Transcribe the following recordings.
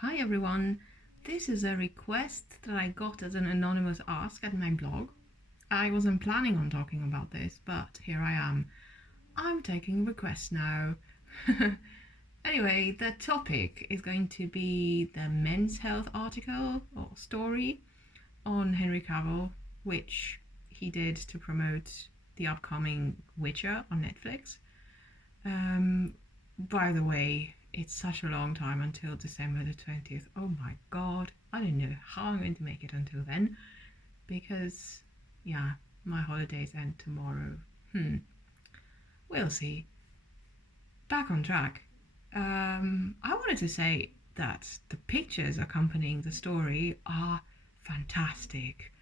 Hi everyone, this is a request that I got as an anonymous ask at my blog. I wasn't planning on talking about this, but here I am. I'm taking requests now. Anyway, the topic is going to be the Men's Health article or story on Henry Cavill, which he did to promote the upcoming Witcher on Netflix. By the way, it's such a long time until December the 20th. Oh my god, I don't know how I'm going to make it until then, because, yeah, my holidays end tomorrow. We'll see. Back on track. I wanted to say that the pictures accompanying the story are fantastic.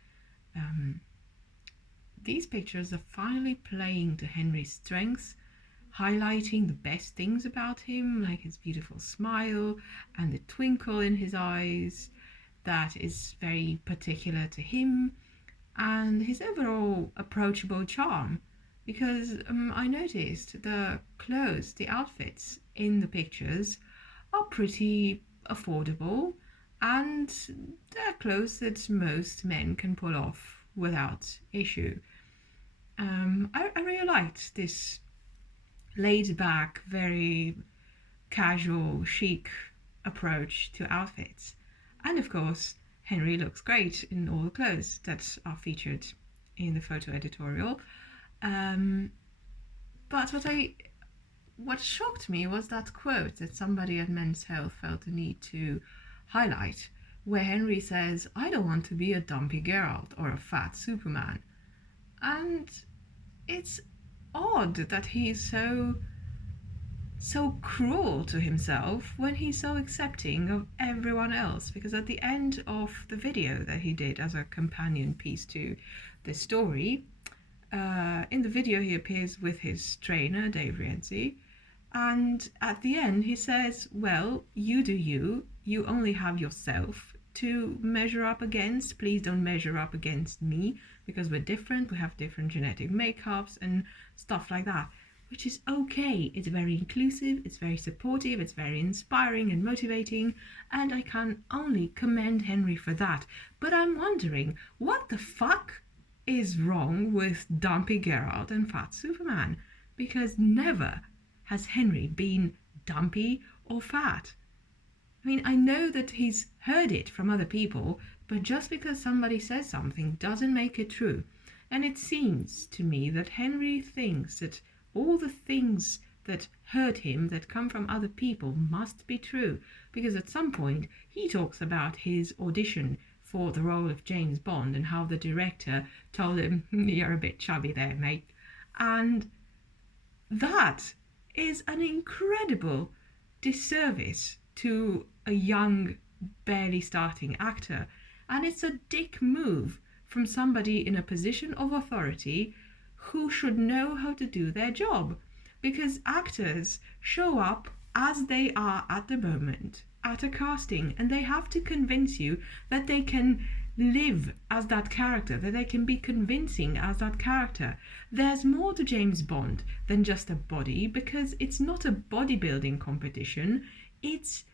These pictures are finally playing to Henry's strengths, highlighting the best things about him, like his beautiful smile and the twinkle in his eyes that is very particular to him, and his overall approachable charm. Because I noticed the clothes, the outfits in the pictures are pretty affordable, and they're clothes that most men can pull off without issue. I really liked this laid back, very casual, chic approach to outfits. And of course, Henry looks great in all the clothes that are featured in the photo editorial. But what shocked me was that quote that somebody at Men's Health felt the need to highlight, where Henry says, "I don't want to be a dumpy Geralt or a fat Superman." And it's odd that he's so cruel to himself when he's so accepting of everyone else, because at the end of the video that he did as a companion piece to the story, in the video he appears with his trainer Dave Rienzi, and at the end he says, well, you do you only have yourself to measure up against. Please don't measure up against me, because we're different, we have different genetic makeups and stuff like that, which is okay. It's very inclusive, it's very supportive, it's very inspiring and motivating, and I can only commend Henry for that. But I'm wondering, what the fuck is wrong with dumpy Geralt and fat Superman? Because never has Henry been dumpy or fat. I mean, I know that he's heard it from other people, but just because somebody says something doesn't make it true. And it seems to me that Henry thinks that all the things that hurt him that come from other people must be true, because at some point he talks about his audition for the role of James Bond and how the director told him, "You're a bit chubby there, mate." And that is an incredible disservice to a young, barely starting actor. And it's a dick move from somebody in a position of authority who should know how to do their job. Because actors show up as they are at the moment at a casting, and they have to convince you that they can live as that character, that they can be convincing as that character. There's more to James Bond than just a body, because it's not a bodybuilding competition, it's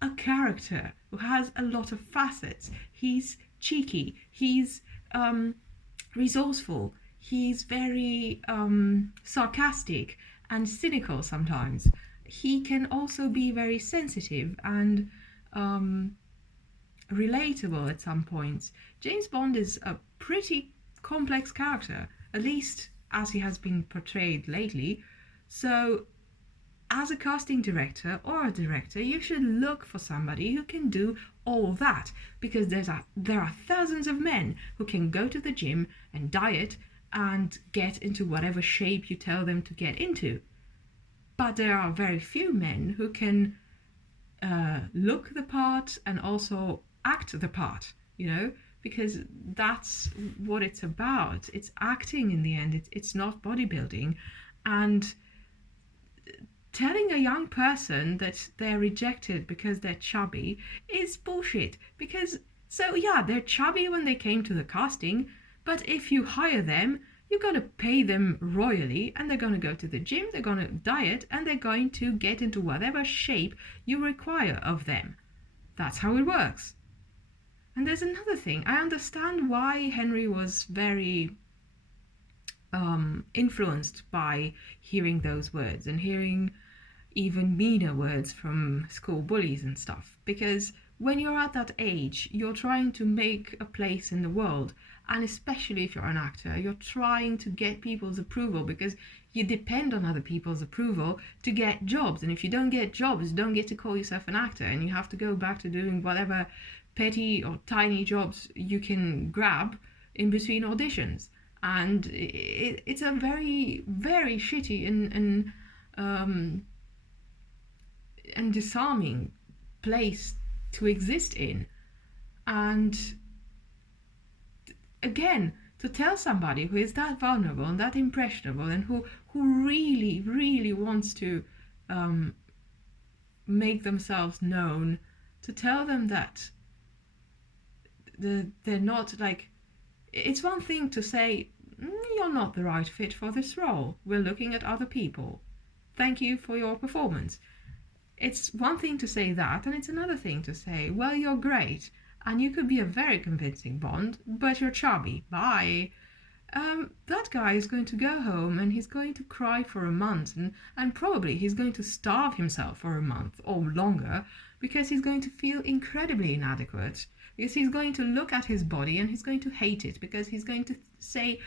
a character who has a lot of facets. He's cheeky, he's resourceful, he's very sarcastic and cynical sometimes. He can also be very sensitive and relatable at some points. James Bond is a pretty complex character, at least as he has been portrayed lately. So as a casting director or a director, you should look for somebody who can do all that, because there are thousands of men who can go to the gym and diet and get into whatever shape you tell them to get into. But there are very few men who can look the part and also act the part, because that's what it's about. It's acting in the end, it's not bodybuilding. And telling a young person that they're rejected because they're chubby is bullshit. Because, so yeah, they're chubby when they came to the casting, but if you hire them, you're going to pay them royally, and they're going to go to the gym, they're going to diet, and they're going to get into whatever shape you require of them. That's how it works. And there's another thing. I understand why Henry was very influenced by hearing those words and hearing even meaner words from school bullies and stuff. Because when you're at that age, you're trying to make a place in the world. And especially if you're an actor, you're trying to get people's approval because you depend on other people's approval to get jobs. And if you don't get jobs, you don't get to call yourself an actor. And you have to go back to doing whatever petty or tiny jobs you can grab in between auditions. And it's a very, very shitty and disarming place to exist in. And again, to tell somebody who is that vulnerable and that impressionable and who really, really wants to make themselves known, to tell them that they're not like, it's one thing to say, you're not the right fit for this role. We're looking at other people. Thank you for your performance. It's one thing to say that, and it's another thing to say, well, you're great, and you could be a very convincing Bond, but you're chubby. Bye. That guy is going to go home and he's going to cry for a month, and probably he's going to starve himself for a month or longer because he's going to feel incredibly inadequate. Because he's going to look at his body and he's going to hate it, because he's going to say,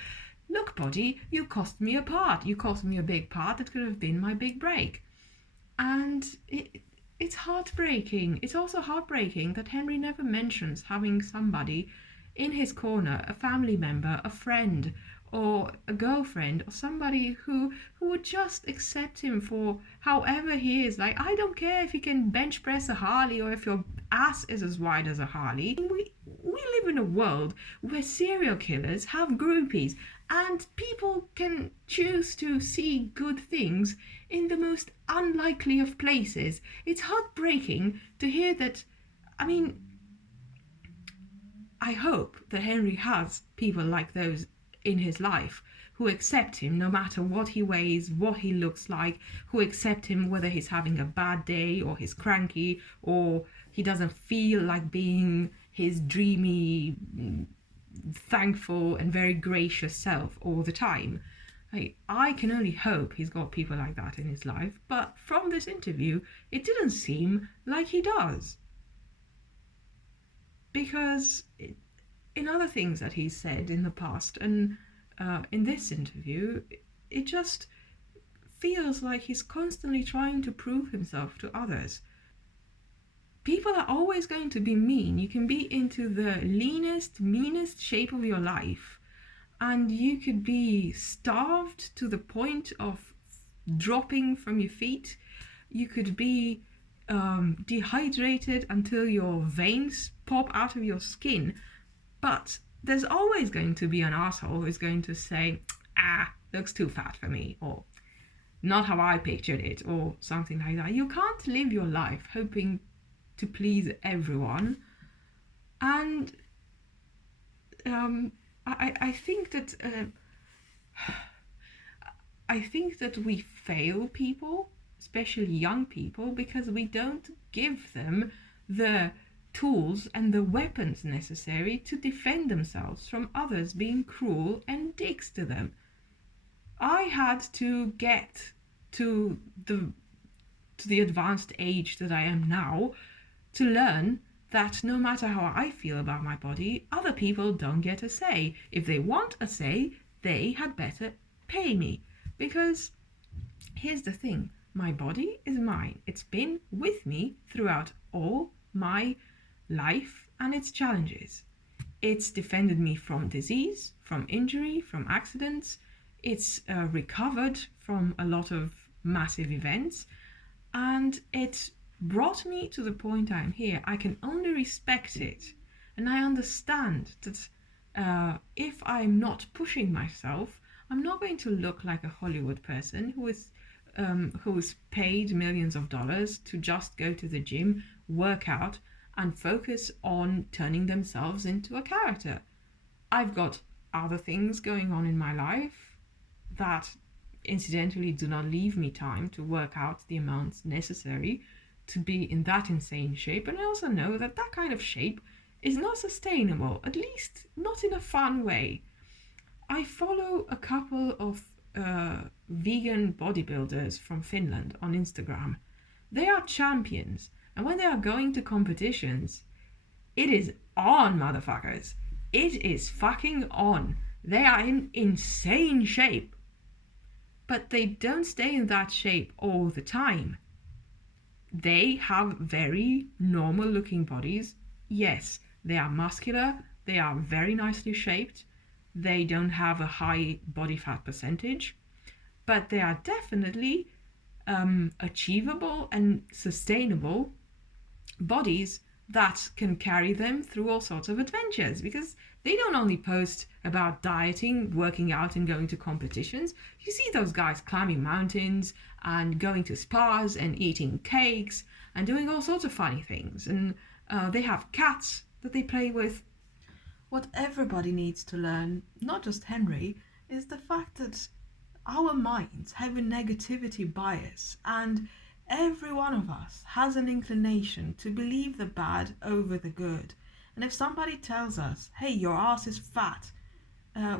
look, body, you cost me a part. You cost me a big part that could have been my big break. And it's heartbreaking. It's also heartbreaking that Henry never mentions having somebody in his corner, a family member, a friend, or a girlfriend, or somebody who would just accept him for however he is. Like, I don't care if you can bench press a Harley or if your ass is as wide as a Harley. We live in a world where serial killers have groupies, and people can choose to see good things in the most unlikely of places. It's heartbreaking to hear that. I mean, I hope that Henry has people like those in his life who accept him no matter what he weighs, what he looks like, who accept him whether he's having a bad day or he's cranky or he doesn't feel like being his dreamy, thankful and very gracious self all the time. I can only hope he's got people like that in his life, but from this interview it didn't seem like he does. Because in other things that he's said in the past and in this interview, it just feels like he's constantly trying to prove himself to others. People are always going to be mean. You can be into the leanest, meanest shape of your life, and you could be starved to the point of dropping from your feet. You could be dehydrated until your veins pop out of your skin, but there's always going to be an asshole who's going to say, looks too fat for me, or not how I pictured it, or something like that. You can't live your life hoping to please everyone. And I think that we fail people, especially young people, because we don't give them the tools and the weapons necessary to defend themselves from others being cruel and dicks to them. I had to get to the advanced age that I am now to learn that no matter how I feel about my body, other people don't get a say. If they want a say, they had better pay me. Because here's the thing, my body is mine. It's been with me throughout all my life and its challenges. It's defended me from disease, from injury, from accidents. It's recovered from a lot of massive events, and it brought me to the point I'm here. I can only respect it, and I understand that if I'm not pushing myself, I'm not going to look like a Hollywood person who's paid millions of dollars to just go to the gym, work out, and focus on turning themselves into a character. I've got other things going on in my life that incidentally do not leave me time to work out the amounts necessary to be in that insane shape, and I also know that that kind of shape is not sustainable, at least not in a fun way. I follow a couple of vegan bodybuilders from Finland on Instagram. They are champions, and when they are going to competitions, it is on, motherfuckers. It is fucking on. They are in insane shape. But they don't stay in that shape all the time. They have very normal looking bodies. Yes, they are muscular, they are very nicely shaped, they don't have a high body fat percentage, but they are definitely achievable and sustainable bodies that can carry them through all sorts of adventures, because they don't only post about dieting, working out, and going to competitions. You see those guys climbing mountains and going to spas and eating cakes and doing all sorts of funny things. And they have cats that they play with. What everybody needs to learn, not just Henry, is the fact that our minds have a negativity bias, and every one of us has an inclination to believe the bad over the good. And if somebody tells us, hey, your ass is fat,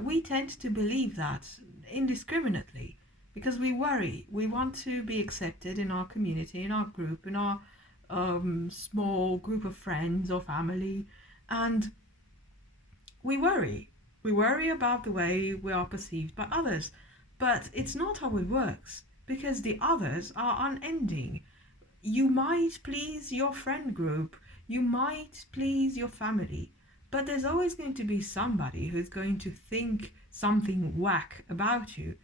we tend to believe that indiscriminately because we worry. We want to be accepted in our community, in our group, in our small group of friends or family, and we worry. We worry about the way we are perceived by others. But it's not how it works, because the others are unending. You might please your friend group, you might please your family, but there's always going to be somebody who's going to think something whack about you,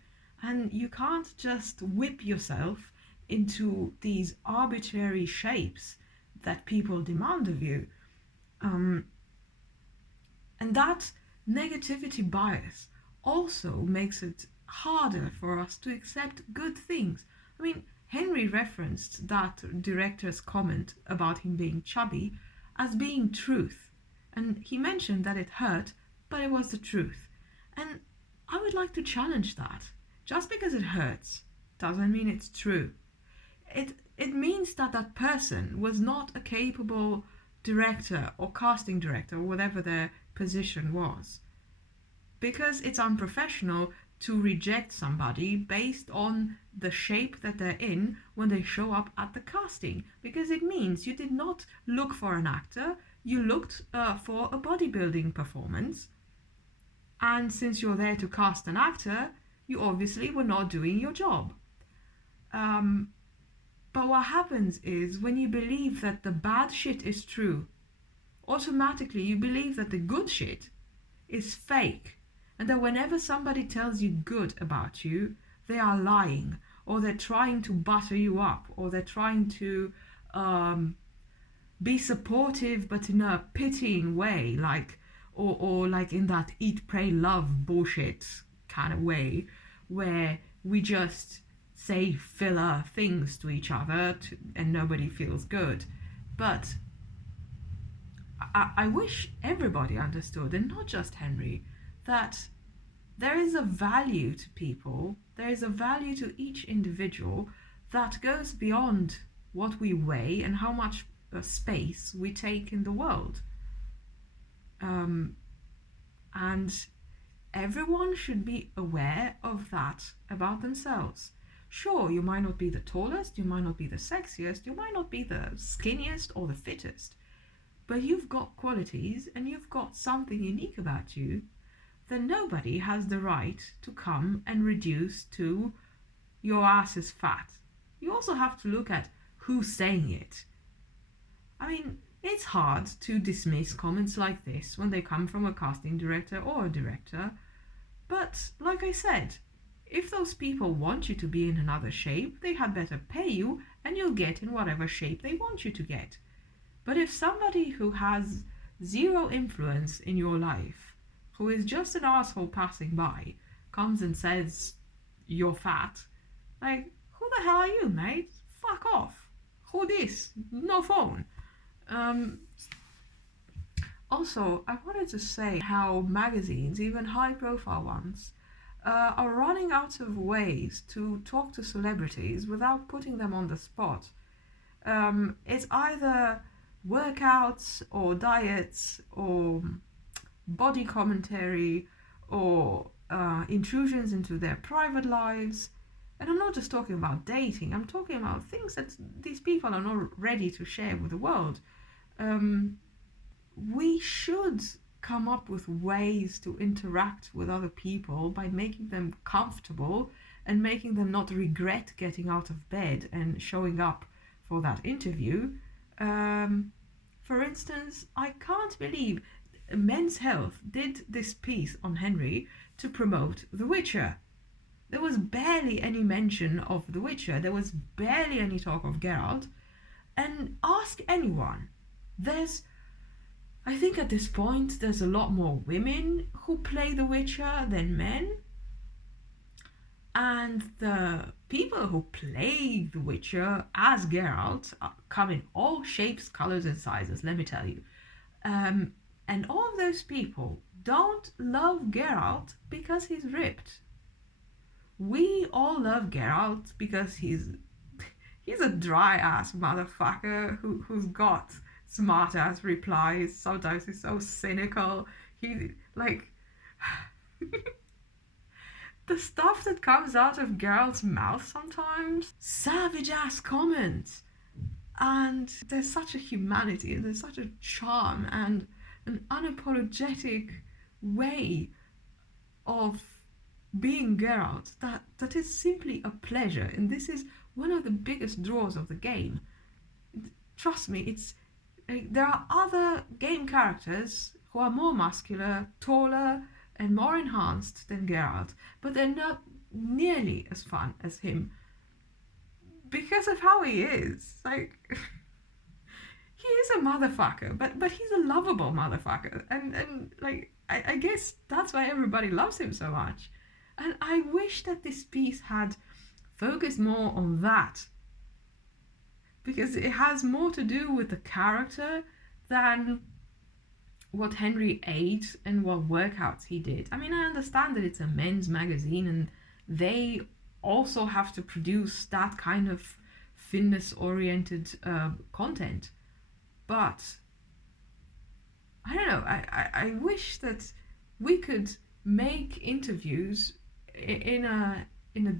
and you can't just whip yourself into these arbitrary shapes that people demand of you. And that negativity bias also makes it harder for us to accept good things. I mean, Henry referenced that director's comment about him being chubby as being truth, and he mentioned that it hurt, but it was the truth. And I would like to challenge that. Just because it hurts doesn't mean it's true. It means that that person was not a capable director or casting director, or whatever their position was, because it's unprofessional to reject somebody based on the shape that they're in when they show up at the casting, because it means you did not look for an actor, you looked for a bodybuilding performance, and since you're there to cast an actor, you obviously were not doing your job. But what happens is, when you believe that the bad shit is true, automatically you believe that the good shit is fake, and that whenever somebody tells you good about you, they are lying, or they're trying to butter you up, or they're trying to be supportive but in a pitying way, like or like in that eat, pray, love bullshit kind of way, where we just say filler things to each other and nobody feels good. But I wish everybody understood, and not just Henry, that there is a value to people, there is a value to each individual that goes beyond what we weigh and how much space we take in the world. And everyone should be aware of that about themselves. Sure, you might not be the tallest, you might not be the sexiest, you might not be the skinniest or the fittest, but you've got qualities and you've got something unique about you, then nobody has the right to come and reduce to your ass is fat. You also have to look at who's saying it. I mean, it's hard to dismiss comments like this when they come from a casting director or a director, but like I said, if those people want you to be in another shape, they had better pay you and you'll get in whatever shape they want you to get. But if somebody who has zero influence in your life, who is just an asshole passing by, comes and says you're fat, like, who the hell are you, mate? Fuck off. Who this? No phone. Also, I wanted to say how magazines, even high-profile ones, are running out of ways to talk to celebrities without putting them on the spot. It's either workouts or diets or body commentary or intrusions into their private lives. And I'm not just talking about dating, I'm talking about things that these people are not ready to share with the world. We should come up with ways to interact with other people by making them comfortable and making them not regret getting out of bed and showing up for that interview. For instance, I can't believe Men's Health did this piece on Henry to promote The Witcher. There was barely any mention of The Witcher, there was barely any talk of Geralt. And ask anyone, I think at this point there's a lot more women who play The Witcher than men. And the people who play The Witcher as Geralt come in all shapes, colors, and sizes, let me tell you. And all of those people don't love Geralt because he's ripped. We all love Geralt because he's a dry ass motherfucker who's got smart ass replies. Sometimes he's so cynical. He like the stuff that comes out of Geralt's mouth sometimes. Savage ass comments. And there's such a humanity and there's such a charm and an unapologetic way of being Geralt that is simply a pleasure. And this is one of the biggest draws of the game. Trust me, it's there are other game characters who are more muscular, taller, and more enhanced than Geralt, but they're not nearly as fun as him because of how he is. Like, he is a motherfucker, but he's a lovable motherfucker, and like I guess that's why everybody loves him so much. And I wish that this piece had focused more on that, because it has more to do with the character than what Henry ate and what workouts he did. I mean, I understand that it's a men's magazine and they also have to produce that kind of fitness-oriented content. But I don't know, I wish that we could make interviews in a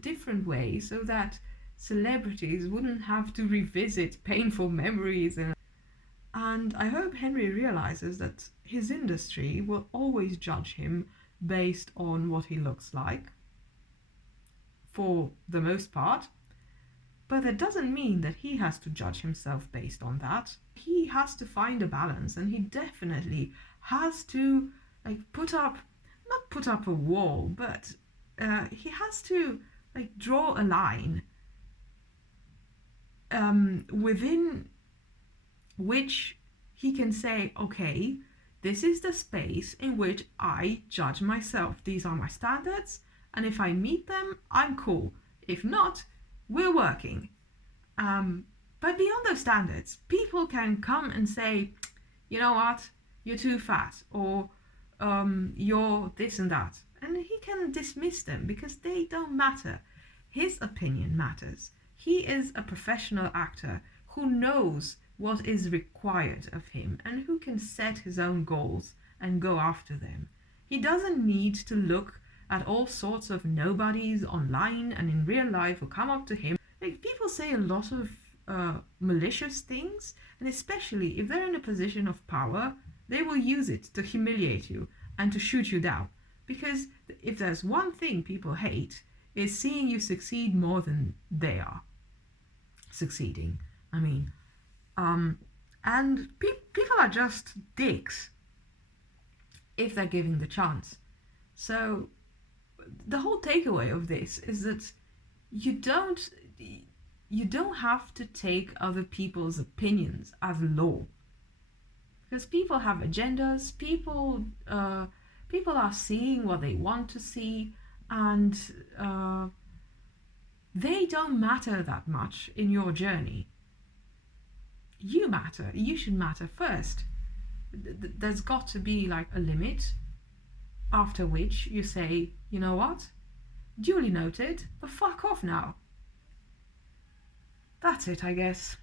different way so that celebrities wouldn't have to revisit painful memories. And I hope Henry realizes that his industry will always judge him based on what he looks like, for the most part. But that doesn't mean that he has to judge himself based on that. He has to find a balance, and he definitely has to not put up a wall, but he has to draw a line within which he can say, okay, this is the space in which I judge myself. These are my standards, and if I meet them, I'm cool. If not, we're working. But beyond those standards, people can come and say, you know what, you're too fat, or you're this and that. And he can dismiss them because they don't matter. His opinion matters. He is a professional actor who knows what is required of him and who can set his own goals and go after them. He doesn't need to look at all sorts of nobodies online and in real life who come up to him. People say a lot of malicious things, and especially if they're in a position of power, they will use it to humiliate you and to shoot you down. Because if there's one thing people hate, is seeing you succeed more than they are succeeding. I mean, and people are just dicks if they're given the chance. So the whole takeaway of this is that you don't have to take other people's opinions as law, because people have agendas. People are seeing what they want to see, and they don't matter that much in your journey. You matter. You should matter first. There's got to be a limit after which you say, you know what, duly noted, but fuck off now. That's it, I guess.